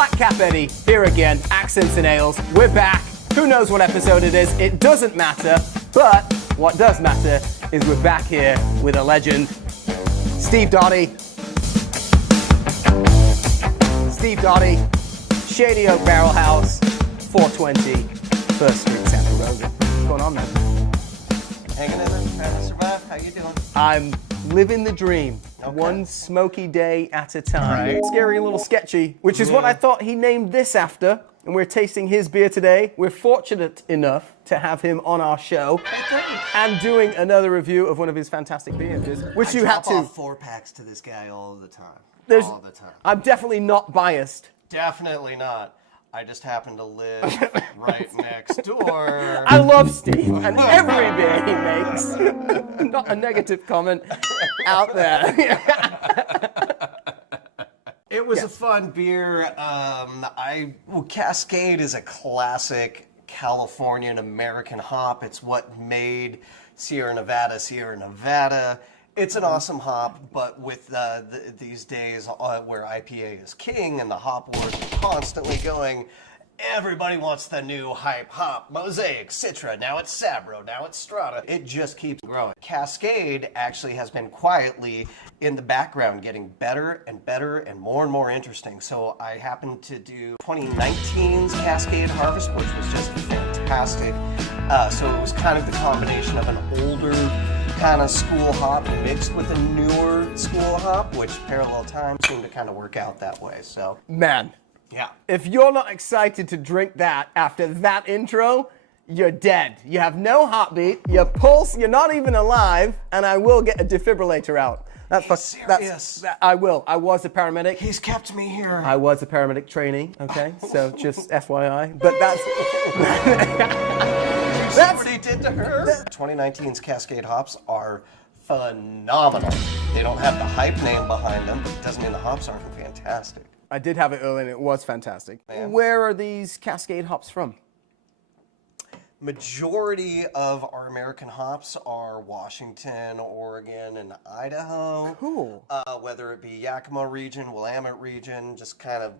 Flat Cap Eddie, here again, Accents and Ales. We're back. Who knows what episode it is? It doesn't matter. But what does matter is we're back here with a legend, Steve Doty. Steve Doty, Shady Oak Barrel House, 420 First Street, Santa Rosa. What's going on, man? Hanging in there, trying to survive. How you doing? I'm living the dream. Okay. One smoky day at a time. Right. Scary, a little sketchy, which is what I thought he named this after. And we're tasting his beer today. We're fortunate enough to have him on our show and doing another review of one of his fantastic beers, which you had to. I drop off 4-packs to this guy all the time. All the time. I'm definitely not biased. Definitely not. I just happen to live right next door. I love Steve and every beer he makes. Not a negative comment out there. It was a fun beer. Cascade is a classic Californian American hop. It's what made Sierra Nevada. It's an awesome hop, but with these days where IPA is king and the hop wars are constantly going, everybody wants the new hype hop. Mosaic, Citra, now it's Sabro, now it's Strata. It just keeps growing. Cascade actually has been quietly in the background getting better and better and more interesting. So I happened to do 2019's Cascade Harvest, which was just fantastic. So it was kind of the combination of an older kind of school hop mixed with a newer school hop, which parallel times seem to kind of work out that way. So, Man, yeah. if you're not excited to drink that after that intro, you're dead. You have no heartbeat, your pulse, you're not even alive, and I will get a defibrillator out. Serious. I will. I was a paramedic. He's kept me here. I was a paramedic trainee, okay? So just FYI. But that's... That's what he did to her. 2019's Cascade hops are phenomenal. They don't have the hype name behind them. It doesn't mean the hops aren't fantastic. I did have it early and it was fantastic. Man. Where are these Cascade hops from? Majority of our American hops are Washington, Oregon, and Idaho. Cool. Whether it be Yakima region, Willamette region, just kind of.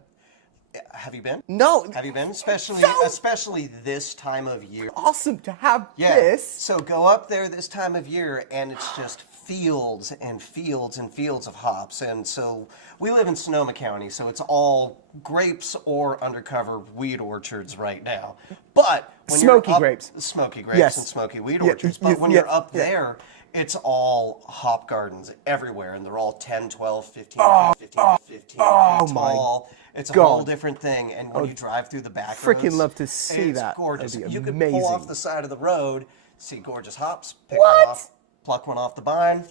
Have you been? No. Have you been? Especially this time of year. Awesome to have this. So go up there this time of year and it's just fields and fields and fields of hops. And so we live in Sonoma County, so it's all grapes or undercover weed orchards right now. But when Smoky you're up, grapes. Smoky grapes Yes. and smoky weed orchards. But when you're up there, it's all hop gardens everywhere, and they're all 10, 12, 15, 15 feet tall. It's a whole different thing, and when you drive through the back roads, Freaking love to see that. It's gorgeous. That'd be You could amazing. pull off the side of the road, see gorgeous hops, pick What? one off, pluck one off the vine.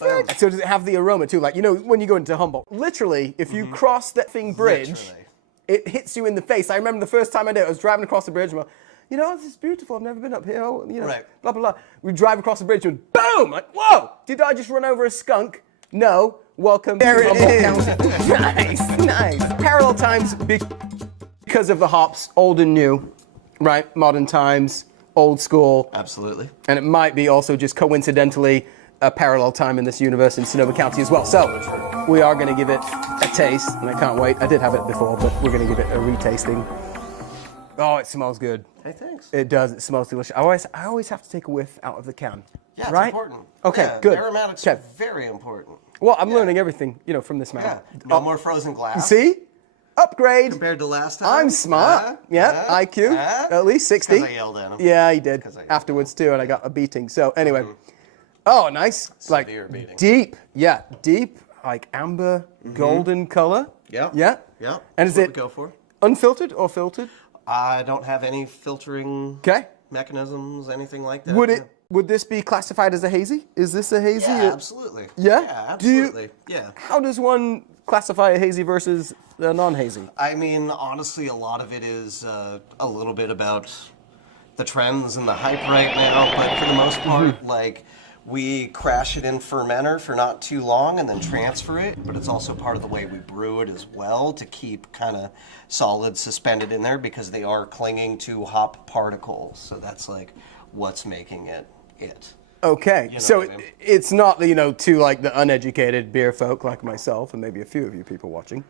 Boom. So does it have the aroma too? Like, you know, when you go into Humboldt, literally, if you cross that thing bridge, Literally. it hits you in the face. I remember the first time I did it, I was driving across the bridge, and I'm like, you know, this is beautiful. I've never been up here. You know, Right. blah, blah, blah. We drive across the bridge and boom! Like, whoa! Did I just run over a skunk? No. Welcome to Humboldt County. Nice. Parallel times because of the hops, old and new, right? Modern times, old school. Absolutely. And it might be also just coincidentally a parallel time in this universe in Sonoma County as well. So we are going to give it a taste, and I can't wait. I did have it before, but we're going to give it a retasting. Oh, it smells good. Hey, thanks. It does. It smells delicious. I always have to take a whiff out of the can. Yeah, it's right? important. Okay, Yeah, good. Aromatics Okay. are very important. Well, I'm learning everything, you know, from this man. Yeah. No more frozen glass. See? Upgrade. Compared to last time. I'm smart. IQ. At least 60. 'Cause I yelled at him. Yeah, he did. 'Cause I yelled Afterwards too, and I got a beating. So anyway. Oh, nice. Like Severe beating. deep. Yeah, deep, like amber, golden color. Yeah. Yeah. Yeah. And That's is what it we go for? unfiltered or filtered? I don't have any filtering Okay. mechanisms, anything like that. Would this be classified as a hazy? Is this a hazy? Yeah, absolutely. Yeah? Yeah, Do you- absolutely. Yeah. How does one classify a hazy versus a non-hazy? I mean, honestly, a lot of it is a little bit about the trends and the hype right now, but for the most part, like, we crash it in fermenter for not too long and then transfer it, but it's also part of the way we brew it as well to keep kind of solids suspended in there because they are clinging to hop particles. So that's like what's making it. Okay, You know so what I mean? it's not, to like the uneducated beer folk like myself and maybe a few of you people watching.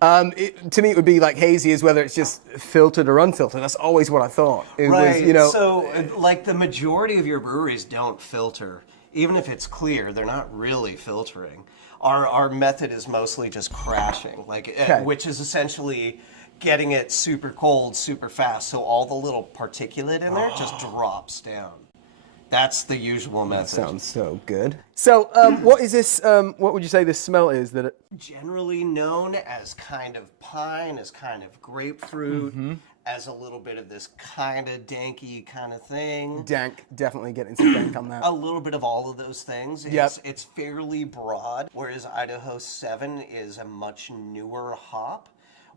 To me, it would be like hazy as whether it's just filtered or unfiltered. That's always what I thought. It Right. was, So, like the majority of your breweries don't filter. Even if it's clear, they're not really filtering. Our method is mostly just crashing, which is essentially getting it super cold, super fast, so all the little particulate in there just drops down. That's the usual method. sounds so good. So, what is this? What would you say this smell is? Generally known as kind of pine, as kind of grapefruit, as a little bit of this kind of danky kind of thing. Dank, definitely getting some dank on that. A little bit of all of those things. Yep. It's fairly broad, whereas Idaho 7 is a much newer hop.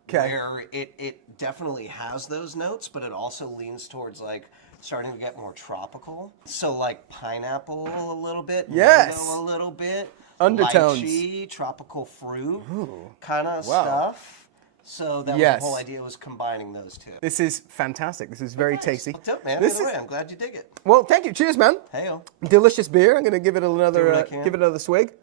Okay. Where it definitely has those notes, but it also leans towards like starting to get more tropical. So like pineapple a little bit, Yes. mango a little bit, Undertones. lychee, tropical fruit kind of Wow. stuff. So that was Yes. the whole idea, was combining those two. This is fantastic. This is very tasty. What's up, man? This Either is- way, I'm glad you dig it. Well, thank you. Cheers, man. Hey-o. Delicious beer. I'm going to give it Do another what I can. give it another swig.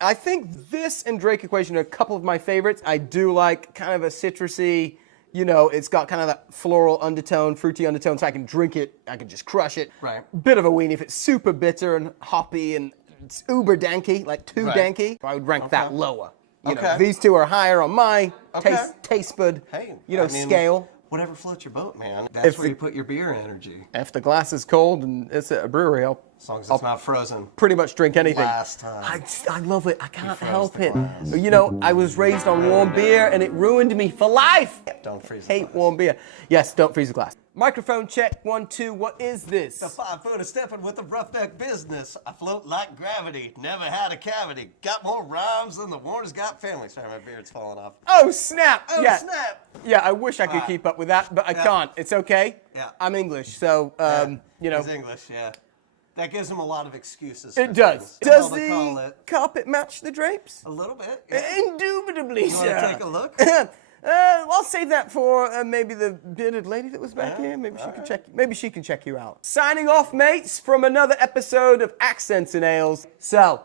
I think this and Drake Equation are a couple of my favorites. I do like kind of a citrusy, it's got kind of that floral undertone, fruity undertone, so I can drink it, I can just crush it. Right. Bit of a weenie if it's super bitter and hoppy and it's uber danky, like too Right. danky. I would rank that lower. Okay. These two are higher on my Okay. taste bud, Hey, scale. Whatever floats your boat, man. That's where the- you put your beer energy. If the glass is cold and it's at a brewery, I'll As long as it's not frozen. pretty much drink anything. Last time. I love it. I can't froze help the it. glass. I was raised on warm beer and it ruined me for life. Don't freeze the Hate glass. warm beer. Yes, don't freeze the glass. Microphone check, 1, 2. What is this? The 5-footer stepping with the roughneck business. I float like gravity. Never had a cavity. Got more rhymes than the Warner's Got family. Sorry, my beard's falling off. Oh, snap. Oh, yeah. snap. Yeah, I wish I could Right. keep up with that, but I Yeah. can't. It's okay. Yeah. I'm English, so, He's English, yeah. That gives him a lot of excuses. it for does. things. Does Well, they call the it carpet match the drapes? a little bit? Yeah. Indubitably, You want sir. to take a look? I'll save that for maybe the bearded lady that was back here. Maybe she can check. Maybe she can check you out. Signing off, mates, from another episode of Accents and Ales. So,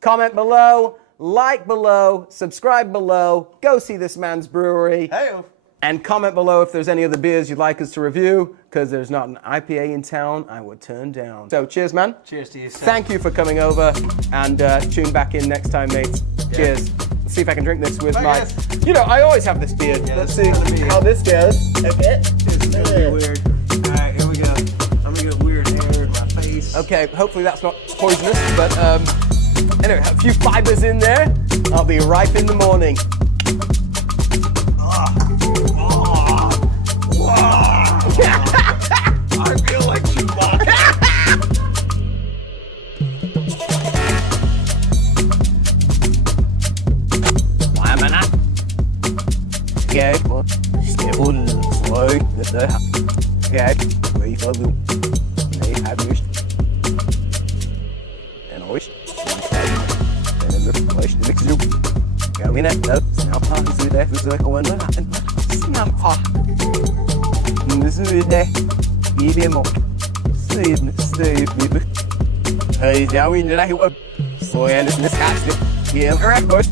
comment below, like below, subscribe below. Go see this man's brewery, Hey-o. and comment below if there's any other beers you'd like us to review. Because there's not an IPA in town I would turn down. So, cheers, man. Cheers to you, sir. Thank you for coming over, and tune back in next time, mates. Cheers. Let's see if I can drink this with Bye, my. guys. I always have this beard. Yeah, Let's this see is gonna be- how this goes. Okay. This is gonna be weird. All right, here we go. I'm gonna get weird hair in my face. Okay. Hopefully that's not poisonous, but anyway, a few fibers in there. I'll be ripe in the morning. I feel like Chewbacca. Why am I not? Okay. Stable slow. Okay. Wait for the. They have wished. And I wish. And the wish to mix you. Go in it. Snappa. Så det försöker vara snappa. Nu så är det. I det mål. Stiv. Hej, jag vill inte det här. Så är det snäskast. Yeah, alright, boys.